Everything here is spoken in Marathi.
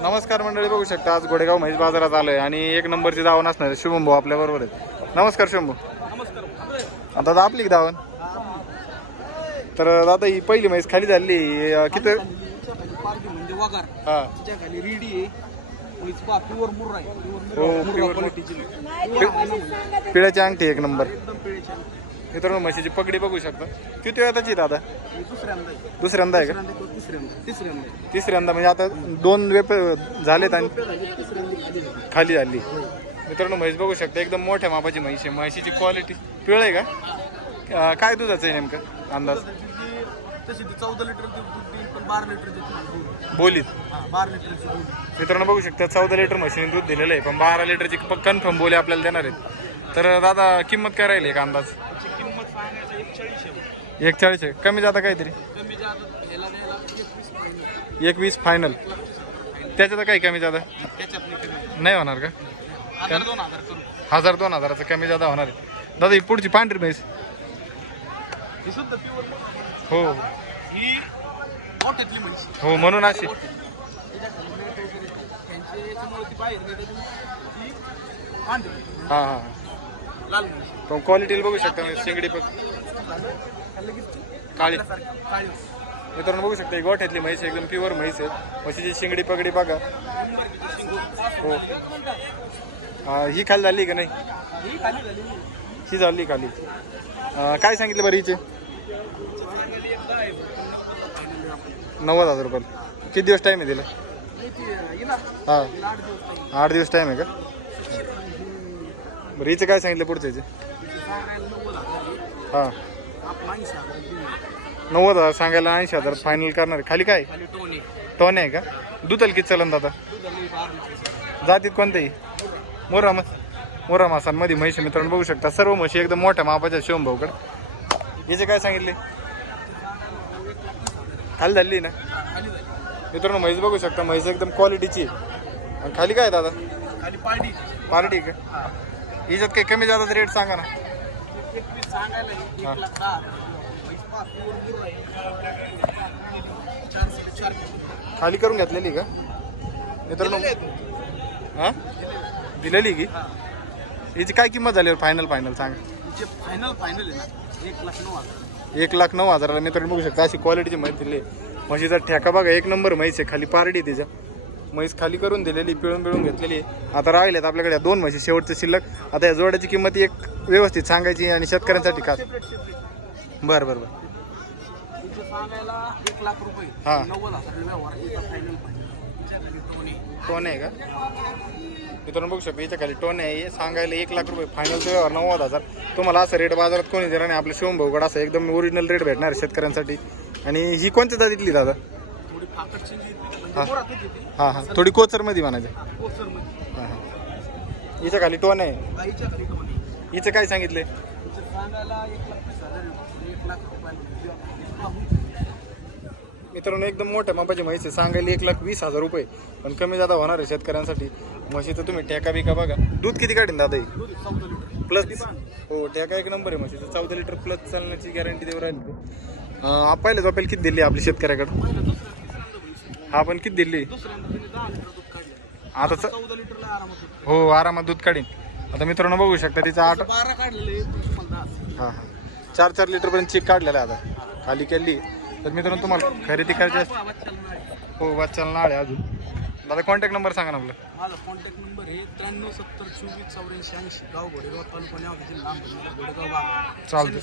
नमस्कार मंडळी बघू शकता आज घोडेगाव म्हैस बाजारात आलोय आणि एक नंबरची धावण असणार आहे. शुभम भाऊ आपल्या बरोबर आहेत. नमस्कार शुभम भाऊ. दादा आपली धावण. तर दादा ही पहिली म्हैस खाली झाली किती? म्हणजे हा. तिच्या खाली रेडी आहे. पोलीस पा प्युअर मुर्रा आहे. हो, प्युअर pure क्वालिटीची पिळ्याची अंगठी एक नंबर. मित्रांनो म्हशीची पगडी बघू शकता. किती वेळा त्याची दादा दुसऱ्यांदा आहे. दुसऱ्यांदा आहे का? तिसऱ्यांदा. म्हणजे आता दोन वेप झालेत आणि खाली झाले. मित्रांनो म्हैस बघू शकता एकदम मोठ्या मापाची म्हैस आहे. म्हशीची क्वालिटी पिळ आहे का? काय दुधाचं आहे नेमकं अंदाज? तशी तशी ती चौदा लिटर पण बारा बोलीत. हा बारा लिटरची दूध मित्रांनो बघू शकता चौदा लिटर म्हशीने दूध दिलेलं आहे पण बारा लिटरची कन्फर्म बोली आपल्याला देणार आहेत. तर दादा किंमत काय राहील एक अंदाज? त्याची किंमत सांगायला एक चाळीस आहे कमी जाता काहीतरी एकवीस पर्यंत. एक वीस फायनल त्याच्यात काही कमी जादा नाही होणार का? हजार दोन हजाराचं कमी जादा होणार आहे. दादा ही पुढची पांढरी म्हैस. ही हो. म्हणून अशी. हां हां. पण क्वालिटीला बघू शकता म्हणजे शेंगडी पण. काळी. मित्रांनो बघू शकता ही गोठ्यातली म्हैस आहे, एकदम प्युअर म्हैस आहे. म्हशीची शिंगडी पगडी बघा. हो. हा, खाली झाली का नाही? ही झाली खाली. काय सांगितलं बरं हिचे? नव्वद हजार रुपये किती दिवस टाईम आहे तिला? हां तिला आठ दिवस टाइम आठ दिवस टाईम आहे का? बरं हिचं काय सांगितलं पुढचं हिचे. हां. नव्वद हजार सांगायला ऐंशी हजार फायनल करणार आहे. खाली काय? टोनी. आहे का? दुधाला किती चलन दादा. जातीत कोणतेही? मोरा मस मोरा मासांमध्ये म्हैशी मित्रांनो बघू शकता. सर्व म्हशी एकदम मोठ्या मापाच्या शिवम भाऊकडे. याचे काय सांगितले? खाली झाली ना? मित्रांनो म्हैस बघू शकता. म्हैस एकदम क्वालिटीची आहे. आणि खाली काय आहे दादा? खाली पार्टी. पार्टी का? हिच्यात काही कमी जादा रेट सांगा ना. खाली करून घेतलेली का? मित्रांनो. हां? दिलेली की? हिची काय किंमत झाली? फायनल फायनल सांगा. फायनल फायनल आहे ना. एक लाख नऊ हजार. एक लाख नऊ हजाराला मित्रांनो बघू शकता अशी क्वालिटीची म्हैस दिली म्हशीचा ठेका बघा एक नंबर म्हैस आहे खाली पारडी तिच्या म्हैस खाली करून दिलेली पिळून पिळून घेतलेली. आता राहिल्यात आपल्याकडे दोन म्हशी शेवटचे शिल्लक. आता या जोड्याची किंमत एक व्यवस्थित सांगायची आणि शेतकऱ्यांसाठी खास. बरं बरं बरं. हा. टोनी आहे का? मित्रांनो बघू शकता याच्या खाली टोन आहे. सांगायला एक लाख रुपये फायनल व्यवहार नव्वद हजार. तुम्हाला असं रेट बाजारात कोणी देणार नाही. आपल्या शिवम भाऊगड असं एकदम ओरिजिनल रेट भेटणार आहे शेतकऱ्यांसाठी. आणि ही कोणत्या जातीतली दादा? हा. म्हणजे हां. थोडी कोचरमध्ये म्हणायचं. हां हां खाली टोन आहे. हिचं काय सांगितले मित्रांनो एकदम मोठ्या मापाची म्हैस आहे. सांगायला एक लाख वीस हजार रुपये. पण कमी जादा होणार आहे शेतकऱ्यांसाठी. म्हशीचं तुम्ही ठेका बिका बघा. दूध किती काढीन दादा ही? दूध चौदा लिटर. प्लस हो ठेका एक नंबर आहे म्हशीचं. चौदा लिटर प्लस चालण्याची गॅरंटी देऊ राहिली. पहिलं झोपेल किती दिली आपली शेतकऱ्याकडे पहिला दुसऱ्या तिसऱ्यांदा म्हैस हा पण किती दिली? आता च- चौदा लिटरला आरामात होतं हो आरामात दूध काढीन. आता मित्रांनो बघू शकता तिचा आठ बारा काढलेले तुम्हाला दहा हां हां. चार चार लिटरपर्यंत चेक काढलेला आहे आता. खाली केली. तर मित्रांनो तुम्हाला खरेदी करायची असेल. हो वाचायला नाळ आहे अजून. दादा कॉन्टॅक्ट नंबर सांगा ना आपला. माझा कॉन्टॅक्ट नंबर आहे त्र्याण्णव सत्तर चोवीस चौऱ्याऐंशी ऐंशी गाव घोडेगाव तालुका न्याव जिल्हा घोडेगाव गाव चालतंय.